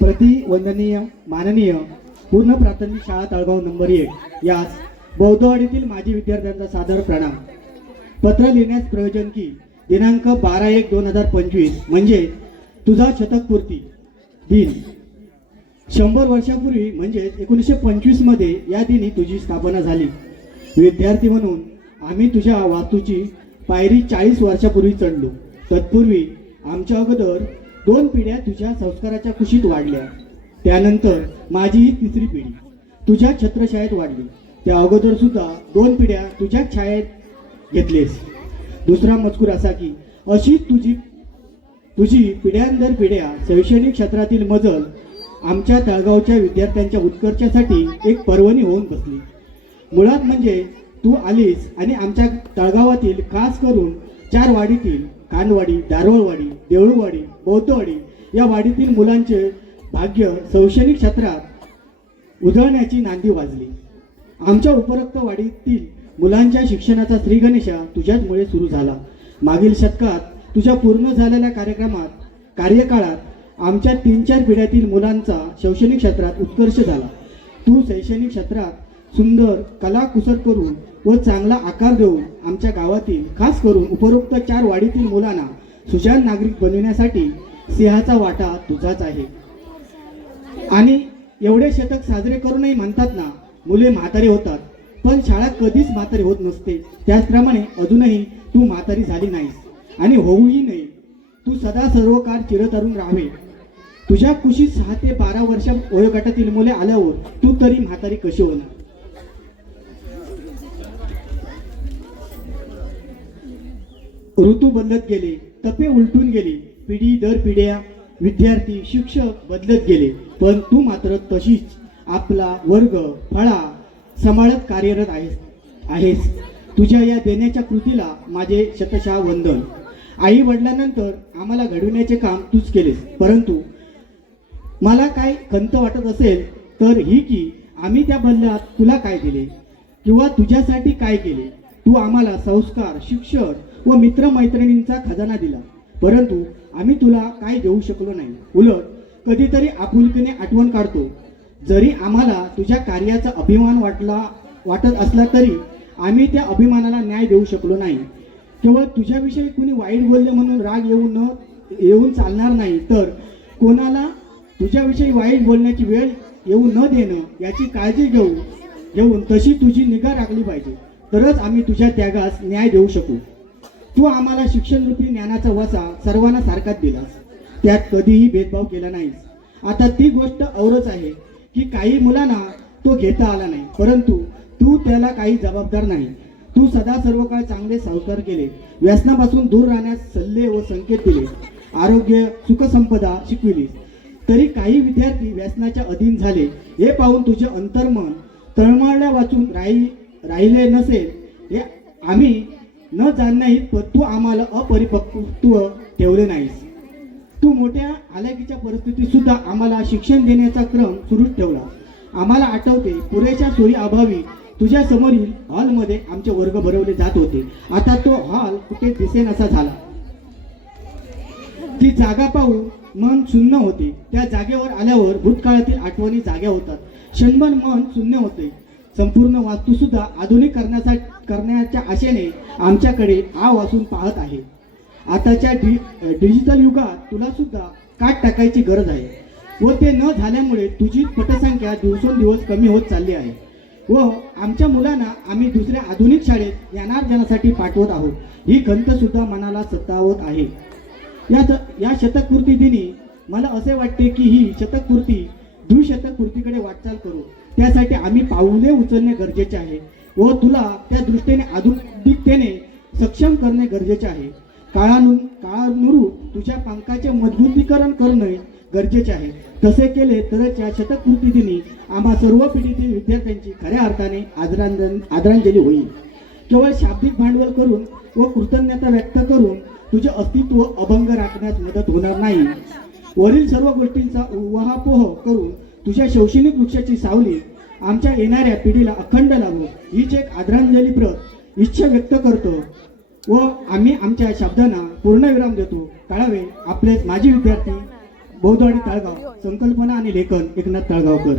प्रति वंदनीय माननीय पूर्ण प्राथमिक शाळा तळगाव नंबर एक. यास बौद्धवाडीतील माजी विद्यार्थ्यांचा सादर प्रणाम. पत्र लिहिण्यास प्रयोजन की दिनांक बारा एक दोन हजार पंचवीस म्हणजे तुझा शतकपूर्ती दिन. शंभर वर्षापूर्वी म्हणजे एकोणीसशे पंचवीसमध्ये या दिनी तुझी स्थापना झाली. विद्यार्थी म्हणून आम्ही तुझ्या वास्तूची पायरी चाळीस वर्षापूर्वी चढलो. तत्पूर्वी आमच्या अगोदर दोन पिढ्या तुझ्या संस्काराच्या कुशीत वाढल्या. त्यानंतर माझी ही तिसरी पिढी. तुझ्या छत्रछायेत वाढली. त्या अगोदर सुद्धा दोन पिढ्या तुझ्या छायेत घेतलेस. दुसरा मजकूर असा की अशी तुझी तुझी पिढ्यांदर पिढ्या शैक्षणिक क्षेत्रातील मजल आमच्या तळगावच्या विद्यार्थ्यांच्या उत्कर्षासाठी एक पर्वणी होऊन बसली. मुळात म्हणजे तू आलीस आणि आमच्या तळगावातील खास करून चार वाडीतील कानवाडी दारोळवाडी देऊळवाडी बौद्धवाडी या वाडीतील मुलांचे भाग्य शैक्षणिक क्षेत्रात उजळण्याची नांदी वाजली. आमच्या उपरोक्त वाडीतील मुलांच्या शिक्षणाचा श्रीगणेशा तुझ्याचमुळे सुरू झाला. मागील शतकात तुझ्या पूर्ण झालेल्या कार्यक्रमात कार्यकाळात आमच्या तीन चार पिढ्यातील मुलांचा शैक्षणिक क्षेत्रात उत्कर्ष झाला. तू शैक्षणिक क्षेत्रात सुंदर कलाकुसर करून व चांगला आकार देऊन आमच्या गावातील खास करून उपरोक्त चार वाडीतील मुलांना सुजाण नागरिक बनविण्यासाठी सिंहाचा वाटा तुझाच आहे. आणि एवढे शतक साजरे करूनही म्हणतात ना मुले म्हातारी होतात. पण शाळा कधीच म्हातारी होत नसते. त्याचप्रमाणे अजूनही तू म्हातारी झाली नाहीस. आणि होऊही नाही तू सदा सर्व काळ चिरतरुण राहावे. तुझ्या कुशीत सहा ते बारा वर्ष वयोगटातील मुले आल्यावर तू तरी म्हातारी कशी होणार? ऋतू बदलत गेले तपे उलटून गेली पिढी दर पिढ्या विद्यार्थी शिक्षक बदलत गेले. पण तू मात्र तशीच आपला वर्ग फळा सांभाळत कार्यरत आहेस आहेस. तुझ्या या देण्याच्या कृतीला माझे शतशः वंदन. आई वडिलांनंतर आम्हाला घडविण्याचे काम तूच केलेस. परंतु मला काय खंत वाटत असेल तर ही की आम्ही त्या बदल्यात तुला काय दिले? किंवा तुझ्यासाठी काय केले? तू आम्हाला संस्कार शिक्षण व मित्रमैत्रिणींचा खजाना दिला. परंतु आम्ही तुला काय देऊ शकलो नाही. उलट कधीतरी आपुलकीने आठवण काढतो. जरी आम्हाला तुझ्या कार्याचा अभिमान वाटला वाटत असला तरी आम्ही त्या अभिमानाला न्याय देऊ शकलो नाही. केवळ तुझ्याविषयी कुणी वाईट बोलले म्हणून राग येऊन न येऊन चालणार नाही. तर कोणाला तुझ्याविषयी वाईट बोलण्याची वेळ येऊ न देणं याची काळजी घेऊ घेऊन तशी तुझी निगा राखली पाहिजे. तरच आम्ही तुझ्या त्यागास न्याय देऊ शकू. तू आम्हाला शिक्षणरूपी ज्ञानाचा वसा सर्वांना सारखाच दिलास. त्यात कधीही भेदभाव केला नाहीस. आता ती गोष्ट औरच आहे की काही मुलांना तो घेता आला नाही. परंतु तू त्याला काही जबाबदार नाही. तू सदा सर्व काळ चांगले संस्कार केले. व्यसनापासून दूर राहण्यास सल्ले व संकेत दिले. आरोग्य सुखसंपदा शिकविली. तरी काही विद्यार्थी व्यसनाच्या अधीन झाले. हे पाहून तुझे अंतर्मन तळमळल्या वाचून राही राहिले नसेल. हे आम्ही न जाणण्याही तू आम्हाला अपरिपक्व ठेवले नाहीस. तू मोठ्या हालाकीच्या परिस्थितीत सुद्धा आम्हाला शिक्षण देण्याचा क्रम सुरूच ठेवला. आम्हाला आठवते पुरेशा सोयी अभावी तुझ्या समोरील हॉलमध्ये आमचे वर्ग भरवले जात होते. आता तो हॉल कुठे दिसेन असा झाला. ती जागा पाहून मन शून्य होते. त्या जागेवर आल्यावर भूतकाळातील आठवणी जाग्या होतात. क्षणभर मन शून्य होते. संपूर्ण वास्तू सुद्धा आधुनिक करण्याचा करण्याच्या आशेने आमच्याकडे आव असून पाहत आहे. आताच्या डि डिजिटल युगात तुला सुद्धा काट टाकायची गरज आहे. व ते न झाल्यामुळे तुझी पटसंख्या दिवसेंदिवस कमी होत चालली आहे. व आमच्या मुलांना आम्ही दुसऱ्या आधुनिक शाळेत ज्ञानार्जनासाठी पाठवत आहोत. ही खंतसुद्धा मनाला सतावत आहे. या या शतकपूर्ती दिनी मला असे वाटते की ही शतकपूर्ती द्विशतकपूर्तीकडे वाटचाल करू. त्यासाठी आम्ही पाऊले उचलणे गरजेचे आहे व तुला त्या दृष्टीने आधुनिकतेने सक्षम करणे गरजेचे आहे. काळानु काळानुरूप तुझ्या पंखाचे मजबूतीकरण करणे गरजेचे आहे. तसे केले तरच या शतकृती दिनी आम्हा सर्व पिढीतील विद्यार्थ्यांची खऱ्या अर्थाने आदरांजन आदरांजली होईल. केवळ शाब्दिक भांडवल करून व कृतज्ञता व्यक्त करून तुझे अस्तित्व अभंग राखण्यास मदत होणार नाही. वरील सर्व गोष्टींचा उहापोह करून तुझ्या शैक्षणिक वृक्षाची सावली आमच्या येणाऱ्या पिढीला अखंड लागो हीच एक आदरांजली प्रत इच्छा व्यक्त करतो व आम्ही आमच्या शब्दांना पूर्णविराम देतो. काळावे आपलेच माजी विद्यार्थी बौद्धवाडी तळगाव संकल्पना आणि लेखन एकनाथ तळगावकर.